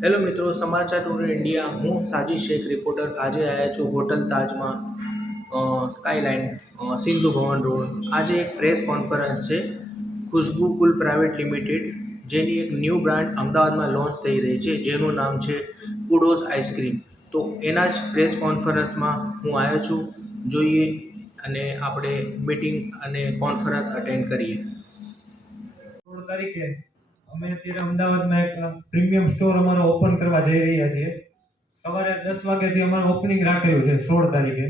Hello મિત્રો, સમાચાર today India. હું સાજી શેખ રિપોર્ટર. આજે આવ્યા છું hotel તાજમાં, skyline, Sindhu Bhavan road. આજે એક પ્રેસ કોન્ફરન્સ છે ખુશ્બુ કુલ પ્રાઇવેટ લિમિટેડ, જેની એક ન્યૂ બ્રાન્ડ અમદાવાદમાં લોન્ચ થઈ રહી છે, જેનું નામ છે કુડોઝ આઈસ્ક્રીમ. તો એના જ પ્રેસ કોન્ફરન્સમાં હું આવ્યો છું. જોઈએ અને આપણે મીટિંગ અને કોન્ફરન્સ અટેન્ડ કરીએ. 16 તારીખે અમે અત્યારે અમદાવાદમાં એક પ્રીમિયમ સ્ટોર અમારો ઓપન કરવા જઈ રહ્યા છીએ. સવારે 10 વાગ્યાથી અમારું ઓપનિંગ રાખેલું છે 16 તારીખે.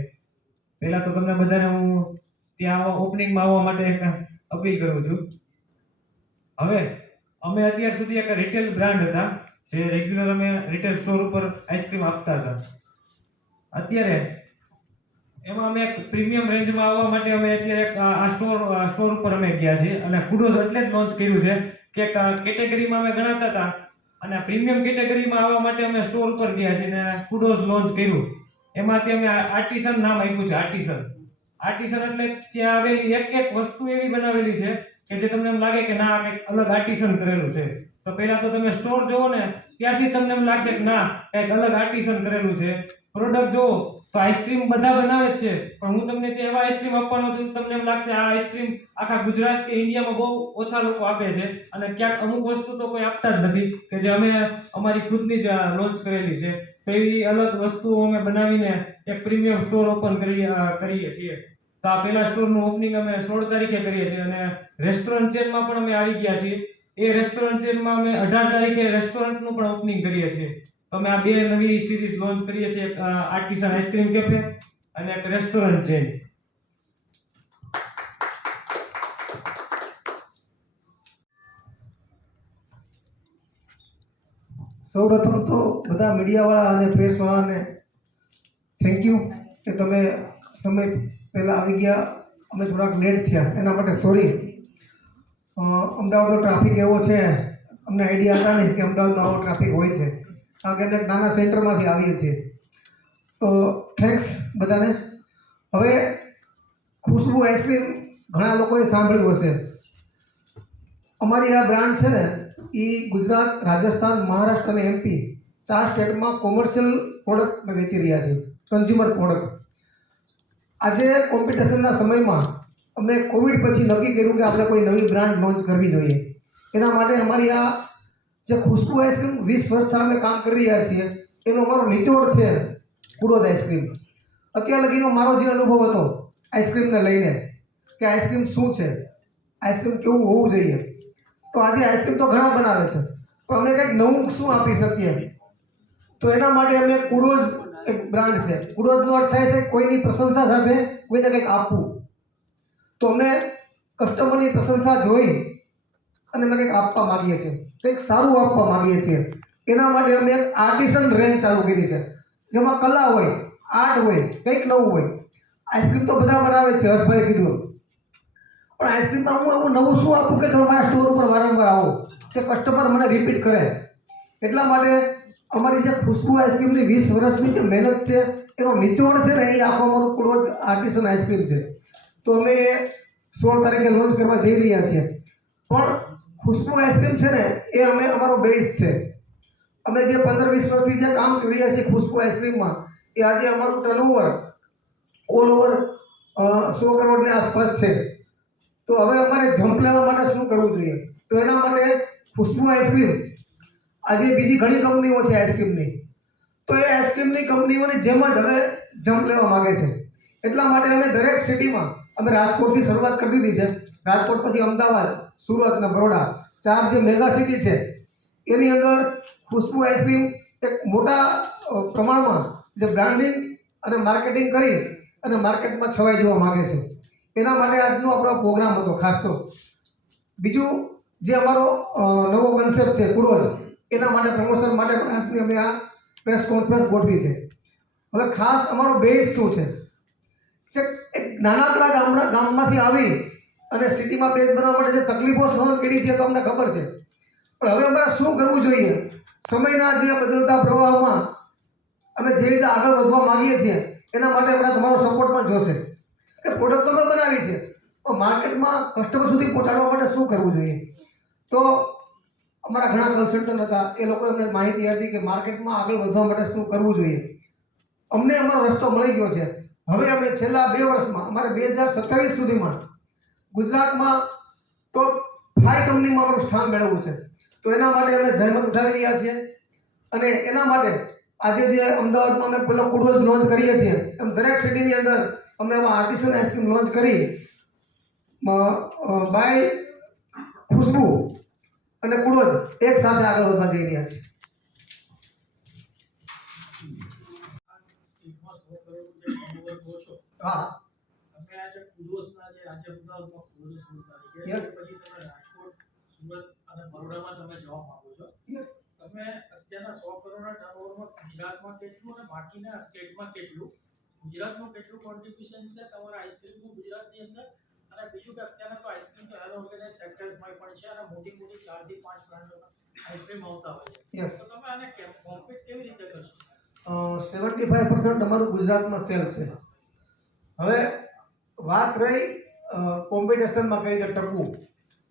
પહેલા તો તમને બધાને હું ત્યાં ઓપનિંગમાં આવવા માટે એક અપીલ કરું છું. હવે અમે અત્યાર સુધી એક રિટેલ બ્રાન્ડ હતા, જે રેગ્યુલર અમે રિટેલ સ્ટોર ઉપર આઈસ્ક્રીમ આપતા હતા. અત્યારે એમાં અમે એક પ્રીમિયમ રેન્જમાં આવવા માટે અમે અત્યારે આ સ્ટોર ઉપર અમે ગયા છીએ અને કુડોઝ એટલે જ લોન્ચ કર્યું છે કે કેટેગરીમાં અમે ગણાતા હતા અને પ્રીમિયમ કેટેગરીમાં આવવા માટે અમે સ્ટોર ઉપર ગયા છીએ અને કુડોઝ લોન્ચ કર્યું. એમાંથી અમે આર્ટિસન નામ આપ્યું છે. આર્ટિસન એટલે ત્યાં આવેલી એક એક વસ્તુ એવી બનાવેલી છે કે જે તમને એમ લાગે કે ના કંઈક અલગ આર્ટિસન કરેલું છે. તો પહેલા તો તમે સ્ટોર જોવો ને ત્યારથી તમને એમ લાગશે કે ના કંઈક અલગ આર્ટિસન કરેલું છે. પ્રોડક્ટ જોવો તો આઈસ્ક્રીમ બધા બનાવે જ છે, પણ હું તમને ત્યાં એવા આઈસ્ક્રીમ આપવાનો છું તમને એમ લાગશે આ આઈસ્ક્રીમ આખા ગુજરાત કે ઇન્ડિયામાં બહુ ઓછા લોકો આપે છે અને ક્યાંક અમુક વસ્તુ તો કોઈ આપતા જ નથી કે જે અમે અમારી ખુદની જ લોન્ચ કરેલી છે. તો એવી અલગ વસ્તુઓ અમે બનાવીને એક પ્રીમિયમ સ્ટોર ઓપન કરીએ છીએ. તો આ પહેલા સ્ટોરનું ઓપનિંગ અમે 16 તારીખે કરીએ છીએ અને રેસ્ટોરન્ટ ચેનમાં પણ અમે આવી ગયા છીએ. એ રેસ્ટોરન્ટ ચેનમાં અમે 18 તારીખે રેસ્ટોરન્ટનું પણ ઓપનિંગ કરીએ છીએ. તો અમે આ બે નવી સિરીઝ લોન્ચ કરીએ છીએ, એક આર્ટિસન આઈસ્ક્રીમ કેફે અને એક રેસ્ટોરન્ટ ચેન. સૌપ્રથમ તો બધા મીડિયાવાળા અને પ્રેસવાળાને થેન્ક યુ કે તમે સમય પહેલાં આવી ગયા. અમે થોડાક લેટ થયા એના માટે સોરી. અમદાવાદનો ટ્રાફિક એવો છે, અમને આઈડિયા હતા નહીં કે અમદાવાદમાં આવો ટ્રાફિક હોય છે, કારણ કે અમે એક નાના સેન્ટરમાંથી આવીએ છીએ. તો થેન્ક્સ બધાને. હવે ખુશ્બુ આઈસ્ક્રીમ ઘણા લોકોએ સાંભળ્યું હશે. અમારી આ બ્રાન્ડ છે ને એ ગુજરાત, રાજસ્થાન, મહારાષ્ટ્ર અને એમપી 4 સ્ટેટમાં કોમર્શિયલ પ્રોડક્ટ વેચી રહ્યા છે, કન્ઝ્યુમર પ્રોડક્ટ. આજે કોમ્પિટિશનના સમયમાં અમે કોવિડ પછી નક્કી કર્યું કે આપણે કોઈ નવી બ્રાન્ડ લોન્ચ કરવી જોઈએ. એના માટે અમારી આ જે ખુશ્બુ આઈસ્ક્રીમ 20 વર્ષથી અમે કામ કરી રહ્યા છીએ, એનો અમારો નિચોડ છે કુડોઝ આઈસ્ક્રીમ. અત્યાર લગીનો મારો જે અનુભવ હતો આઈસ્ક્રીમને લઈને કે આઈસ્ક્રીમ શું છે, આઈસ્ક્રીમ કેવું હોવું જોઈએ, તો આજે આઈસ્ક્રીમ તો ઘણા બનાવે છે, પણ અમે કંઈક નવું શું આપી શકીએ. તો એના માટે અમે કુડોઝ એક બ્રાન્ડ છે. કુડોઝનો અર્થ થાય છે કોઈની પ્રશંસા સાથે કોઈને કંઈક આપવું. તો અમે કસ્ટમરની પ્રશંસા જોઈ અને અમે કંઈક આપવા માગીએ છીએ, કંઈક સારું આપવા માગીએ છીએ. એના માટે અમે એક આર્ટિસન રેન્જ ચાલુ કરી છે, જેમાં કલા હોય, આર્ટ હોય, કંઈક નવું હોય. આઈસ્ક્રીમ તો બધા બનાવે છે, હર્ષભાઈ કીધું, પણ આઈસ્ક્રીમમાં હું આવું નવું શું આપું કે તમે મારા સ્ટોર ઉપર વારંવાર આવો, કે કસ્ટમર મને રિપીટ કરે. એટલા માટે અમારી જે ખુશ્બુ આઈસ્ક્રીમની 20 વર્ષની જે મહેનત છે એનો નિચોડ છે ને એ આખો અમારો કુડોઝ આર્ટિસન આઈસ્ક્રીમ છે. તો અમે 16 તારીખે લોન્ચ કરવા જઈ રહ્યા છીએ. પણ ખુશ્બુ આઈસ્ક્રીમ છે ને એ અમે અમારો બેઝ છે. અમે જે 15-20 વર્ષથી જે કામ કરી રહ્યા છીએ ખુશ્બુ આઈસ્ક્રીમમાં, એ આજે અમારું ટર્નઓવર ઓલ ઓવર 100 કરોડની આસપાસ છે. તો હવે અમારે જમ્પ લેવા માટે શું કરવું જોઈએ? તો એના માટે ખુશ્બુ આઈસ્ક્રીમ, આજે બીજી ઘણી કંપનીઓ છે આઈસ્ક્રીમની, તો એ આઈસ્ક્રીમની કંપનીઓની જેમ જ હવે જમ્પ લેવા માગે છે. એટલા માટે અમે દરેક સિટીમાં, અમે રાજકોટથી શરૂઆત કરી દીધી છે, રાજકોટ પછી અમદાવાદ, સુરત અને બરોડા 4 જે મેગા સિટી છે એની અંદર ખુશ્બુ આઈસ્ક્રીમ એક મોટા પ્રમાણમાં જે બ્રાન્ડિંગ અને માર્કેટિંગ કરી અને માર્કેટમાં છવાઈ જવા માગે છે. એના માટે આજનો આપણો પ્રોગ્રામ હતો ખાસ તો. બીજું જે અમારો નવો કન્સેપ્ટ છે કુડોઝ, એના માટે પ્રમોશન માટે પણ આજની અમે આ પ્રેસ કોન્ફરન્સ ગોઠવી છે. હવે ખાસ અમારો બેઝ શું છે? એક નાનકડા ગામમાંથી આવી અને સિટીમાં બેઝ બનાવવા માટે જે તકલીફો સહન કરી છે તો અમને ખબર છે, પણ હવે અમારે શું કરવું જોઈએ? સમયના જે બદલતા પ્રવાહમાં અમે જે રીતે આગળ વધવા માંગીએ છીએ એના માટે આપણે તમારો સપોર્ટ પણ જોશે. કે પ્રોડક્ટ તો અમે બનાવી છે, તો માર્કેટમાં કસ્ટમર સુધી પહોંચાડવા માટે શું કરવું જોઈએ? તો અમારા ઘણા કન્સલ્ટન્ટ હતા, એ લોકોએ અમને માહિતી આપી કે માર્કેટમાં આગળ વધવા માટે શું કરવું જોઈએ. અમને અમારો રસ્તો મળી ગયો છે. હવે અમે છેલ્લા 2 વર્ષમાં અમારે 2027 સુધીમાં ગુજરાતમાં ટોપ 5 કંપનીમાં અમારું સ્થાન મેળવવું છે. તો એના માટે અમે જહેમત ઉઠાવી રહ્યા છીએ અને એના માટે આજે જે અમદાવાદમાં અમે પેલો કુડોઝ લોન્ચ કરીએ છીએ એમ દરેક સિટીની અંદર અમે આવા આર્ટિસન આઈસ્ક્રીમ લોન્ચ કરી બાય ખુશ્બુ અને કુડોઝ એક સાથે આગળ વધવા જઈ રહ્યા છે. સ્કીમમાં 100 કરોડનું જે turnover કહો છો, હા, તમે આજે કુડોસના જે આજે અમદાવાદમાં કુડોસ શરૂ કરી Yes. છે, પછી તમે રાજકોટ, સુરત અને બરોડામાં તમે જવા માંગો છો. યસ. તમે અત્યારના 100 કરોડના ટર્નઓવરમાં ગુજરાતમાં કેટલું અને બાકીના સ્ટેટમાં કેટલું, ગુજરાતનું કેટલું કોન્ટ્રીબ્યુશન છે તમારા આઈસ્ક્રીમનું ગુજરાતની અંદર, અને બીજું કે અત્યારના તો આઈસ્ક્રીમ તો હેલો ઓર્ગેનાઇઝ સેક્ટર્સમાં પણ છે અને મોટી મોટી 4 થી 5 બ્રાન્ડોના આઈસ્ક્રીમ આવતા હોય છે. યસ. તો તમે આને કોમ્પિટ કેવી રીતે કરશો? 75% અમારું ગુજરાતમાં સેલ છે. હવે વાત રહી કોમ્પિટિશનમાં કઈ રીતે ટકવું,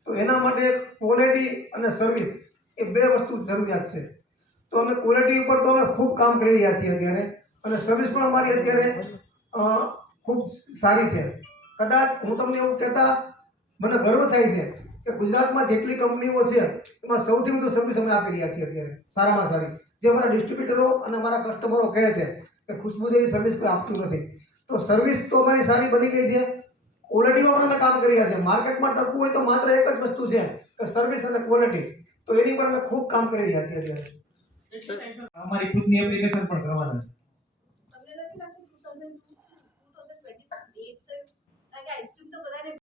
તો એના માટે ક્વોલિટી અને સર્વિસ એ 2 વસ્તુ જરૂરિયાત છે. તો અમે ક્વોલિટી ઉપર તો અમે ખૂબ કામ કરી રહ્યા છીએ અત્યારે, અને સર્વિસ પણ અમારી અત્યારે ખૂબ સારી છે. કદાચ હું તમને એવું કહેતા મને ગર્વ થાય છે કે ગુજરાતમાં જેટલી કંપનીઓ છે એમાં સૌથી વધુ સર્વિસ અમે આપી રહ્યા છીએ અત્યારે, સારામાં સારી. જે અમારા ડિસ્ટ્રીબ્યુટરો અને અમારા કસ્ટમરો કહે છે કે ખુશ્બુ જેવી સર્વિસ કોઈ આપતું નથી. તો સર્વિસ તો અમારી સારી બની ગઈ છે, ક્વોલિટીમાં પણ અમે કામ કરી રહ્યા છીએ. માર્કેટમાં ટકવું હોય તો માત્ર એક જ વસ્તુ છે કે સર્વિસ અને ક્વોલિટી. તો એની પર અમે ખૂબ કામ કરી રહ્યા છીએ અત્યારે. કેટલી ટાઈમ અમારી ખુદની એપ્લિકેશન પણ કરવાના છે.